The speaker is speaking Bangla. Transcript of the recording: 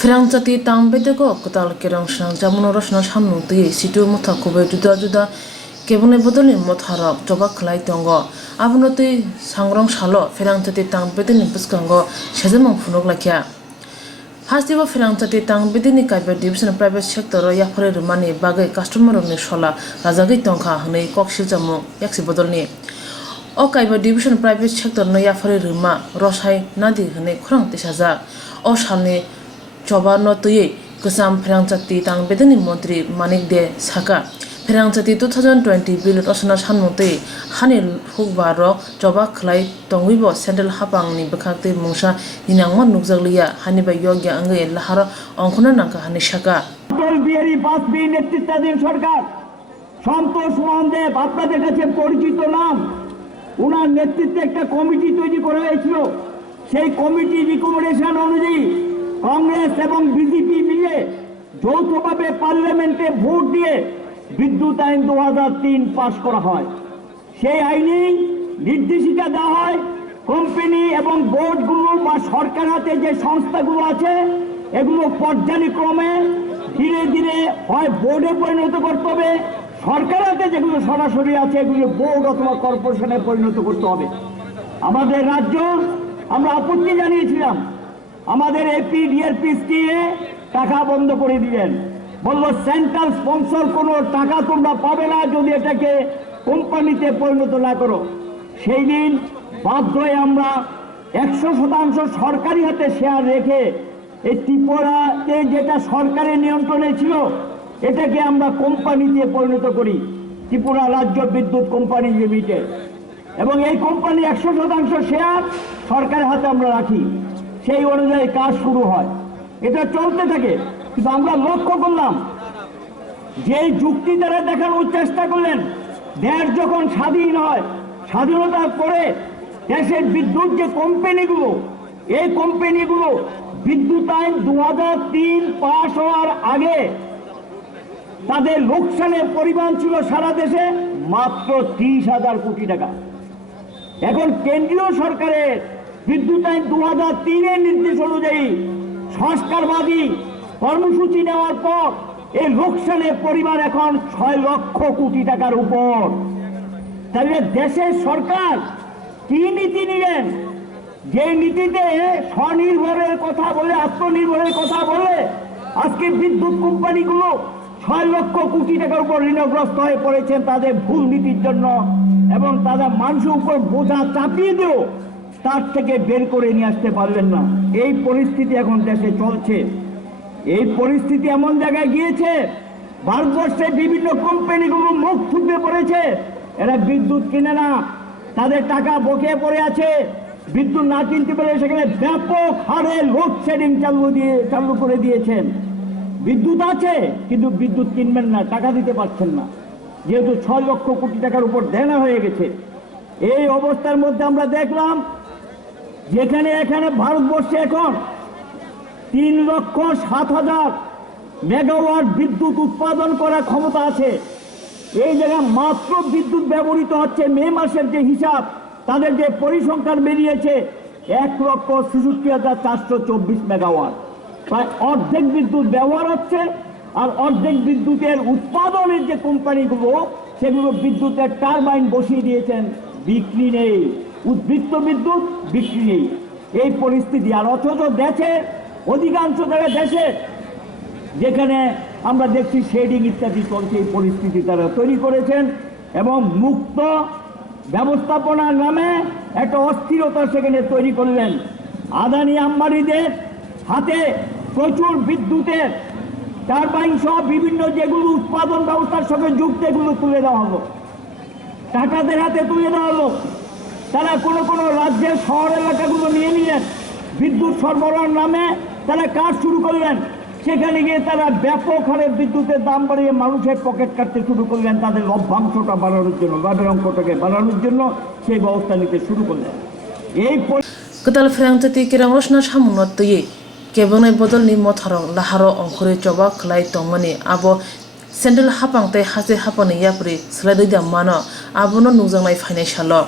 Pherangchati tangbedego kotal kerang shnang jamuno rosna sanmung tui CITU motharog khobwi juda kebune bodolni motharog jobak khlai tongo abono tui sangrong salo Pherangchati tangbedeni bwskango sejamung phunuk lakhya Hasibo Pherangchati tangbedeni kaiba division private sector o yaphore rwmani bagai customer rokni sola rajagui tongkha hwnwi koksiljamu yaksi bodolni o kaiba division private sector no yaphore rwma rosai nadi hwnwi khorang tisajak o salni Choba no tuye kusam Pherangchati tangbedeni montri manik de saka Pherangchati 2020 bill rosana sanmung tui hani hukba ro choba khlai tongwibo sandal hapang ni bkhakte mungsa ninangma nukjakliya hani ba yogya angai lahara ongkhona nangka hani saka Bihari Vajpayee নেতৃত্বাধীন সরকার সন্তোষ মহাদেব আপনাদের কাছে পরিচিত নাম ওনার নেতৃত্বে একটা কমিটি তৈরি করা হয়েছিল সেই কমিটি রিকমেন্ডেশন অনুযায়ী কংগ্রেস এবং বিজেপি মিলে যৌথভাবে পার্লামেন্টে ভোট দিয়ে বিদ্যুৎ আইন 2003 পাস করা হয় সেই আইনে নির্দেশিকা দেওয়া হয় কোম্পানি এবং বোর্ডগুলো বা সরকার হাতে যে সংস্থাগুলো আছে এগুলো পর্যায়ক্রমে ধীরে ধীরে হয় বোর্ডে পরিণত করতে হবে সরকার হাতে যেগুলো সরাসরি আছে এগুলো বোর্ড অথবা কর্পোরেশনে পরিণত করতে হবে আমাদের রাজ্য আমরা আপত্তি জানিয়েছিলাম আমাদের এপি ডিআরপি স্কিমে টাকা বন্ধ করে দিলেন বলল সেন্ট্রাল স্পন্সর কোনো টাকা তোমরা পাবে না যদি এটাকে কোম্পানিতে পরিণত না করো সেই দিন বাধ্য হয়ে আমরা 100% সরকারি হাতে শেয়ার রেখে এই ত্রিপুরাতে যেটা সরকারের নিয়ন্ত্রণে ছিল এটাকে আমরা কোম্পানিতে পরিণত করি ত্রিপুরা রাজ্য বিদ্যুৎ কোম্পানি লিমিটেড এবং এই কোম্পানি 100% শেয়ার সরকারের হাতে আমরা রাখি সেই অনুযায়ী কাজ শুরু হয় এটা চলতে থাকে কিন্তু আমরা লক্ষ্য করলাম যে যুক্তি দ্বারা দেখানোর চেষ্টা করলেন দেশ যখন স্বাধীন হয় স্বাধীনতার পরে দেশের বিদ্যুৎ যে কোম্পানিগুলো এই কোম্পানিগুলো বিদ্যুৎ আইন 2003 পাস হওয়ার আগে তাদের লোকসানের পরিমাণ ছিল সারা দেশে মাত্র 30,000 কোটি টাকা এখন কেন্দ্রীয় সরকারের বিদ্যুৎ আইন 2003 এর নির্দেশ অনুযায়ী সংস্কারবাদী কর্মসূচি নেওয়ার পর এই লোকসানের পরিমাণ এখন 6 লক্ষ কোটি টাকার উপর তাহলে দেশের সরকার কি নীতি নিলেন যে নীতিতে স্বনির্ভরের কথা বলে আত্মনির্ভরের কথা বলে আজকে বিদ্যুৎ কোম্পানিগুলো 6 লক্ষ কোটি টাকার উপর ঋণগ্রস্ত হয়ে পড়েছেন তাদের ভুল নীতির জন্য এবং তারা মানুষের উপর বোঝা চাপিয়ে দিও তার থেকে বের করে নিয়ে আসতে পারলেন না এই পরিস্থিতি এখন দেশে চলছে এই পরিস্থিতি এমন জায়গায় গিয়েছে ভারতবর্ষে বিভিন্ন কোম্পানিগুলো মুখ থুবড়ে পড়েছে এরা বিদ্যুৎ কিনে না তাদের টাকা বকেয়া পড়ে আছে বিদ্যুৎ না কিনতে পারে সেখানে ব্যাপক হারে লোডশেডিং চালু করে দিয়েছেন বিদ্যুৎ আছে কিন্তু বিদ্যুৎ কিনবেন না টাকা দিতে পারছেন না যেহেতু 6 লক্ষ কোটি টাকার উপর দেনা হয়ে গেছে এই অবস্থার মধ্যে আমরা দেখলাম যেখানে এখানে ভারতবর্ষে এখন 3,07,000 মেগাওয়াট বিদ্যুৎ উৎপাদন করার ক্ষমতা আছে এই জায়গায় মাত্র বিদ্যুৎ ব্যবহৃত হচ্ছে মে মাসের যে হিসাব তাদের যে পরিসংখ্যান বেরিয়েছে 1,66,424 মেগাওয়াট প্রায় অর্ধেক বিদ্যুৎ ব্যবহার হচ্ছে আর অর্ধেক বিদ্যুতের উৎপাদনের যে কোম্পানিগুলো সেগুলো বিদ্যুতের টারবাইন বসিয়ে দিয়েছেন বিক্রি নেই উদ্বৃত্ত বিদ্যুৎ বিক্রি নেই এই পরিস্থিতি আর অথচ দেশে অধিকাংশ জায়গায় দেশে যেখানে আমরা দেখছি শেডিং ইত্যাদি চলছে এই পরিস্থিতি তারা তৈরি করেছেন এবং মুক্ত ব্যবস্থাপনার নামে একটা অস্থিরতা সেখানে তৈরি করলেন আদানি আম্বানিদের হাতে প্রচুর বিদ্যুতের টারবাইন সহ বিভিন্ন যেগুলো উৎপাদন ব্যবস্থার সঙ্গে যুক্ত এগুলো তুলে দেওয়া হলো টাকাদের হাতে তুলে দেওয়া হলো তারা কোনো রাজ্যের শহর এলাকাগুলো নিয়ে নিলেন বিদ্যুৎ সরবরাহের নামে তারা কাজ শুরু করলেন সেখানে গিয়ে তারা ব্যাপক হারে বিদ্যুতের দাম বাড়িয়ে মানুষের পকেট কাটতে শুরু করলেন তাদের লভ্যাংশটা বাড়ানোর জন্য লাভের অঙ্কটাকে বাড়ানোর জন্য সেই ব্যবস্থা নিতে শুরু করলেন এই Ketal Pherangchati kerang rosna samung no tui kebunai bodolni motharog laharo ongkhore choba khlai tongmani abo sandal hapang tei hase hapani yapri slai dida mano abono nukjangnai phainai salo